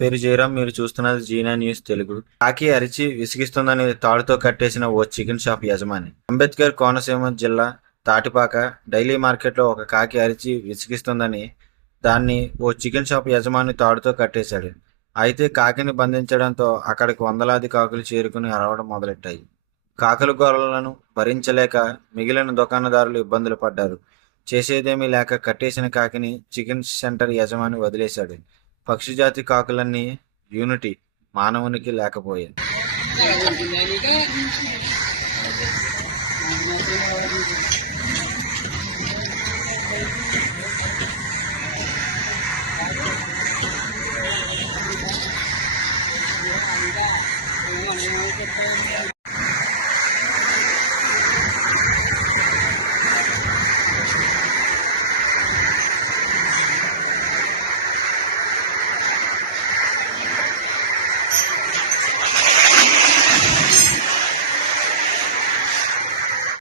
పేరు జయరాం మీరు చూస్తున్నది జీనా న్యూస్ తెలుగు. కాకి అరిచి విసిగిస్తుందని తాడుతో కట్టేసిన ఓ చికెన్ షాప్ యజమాని. అంబేద్కర్ కోనసీమ జిల్లా తాటిపాక డైలీ మార్కెట్లో ఒక కాకి అరిచి విసిగిస్తుందని దాన్ని ఓ చికెన్ షాప్ యజమాని తాడుతో కట్టేశాడు. అయితే కాకిని బంధించడంతో అక్కడికి వందలాది కాకులు చేరుకుని అరవడం మొదలెట్టాయి. కాకుల గొర్రెలను భరించలేక మిగిలిన దుకాణదారులు ఇబ్బందులు పడ్డారు. చేసేదేమీ లేక కట్టేసిన కాకిని చికెన్ సెంటర్ యజమాని వదిలేశాడు. పక్షిజాతి కాకులన్నీ యూనిటీ మానవునికి లేకపోయింది.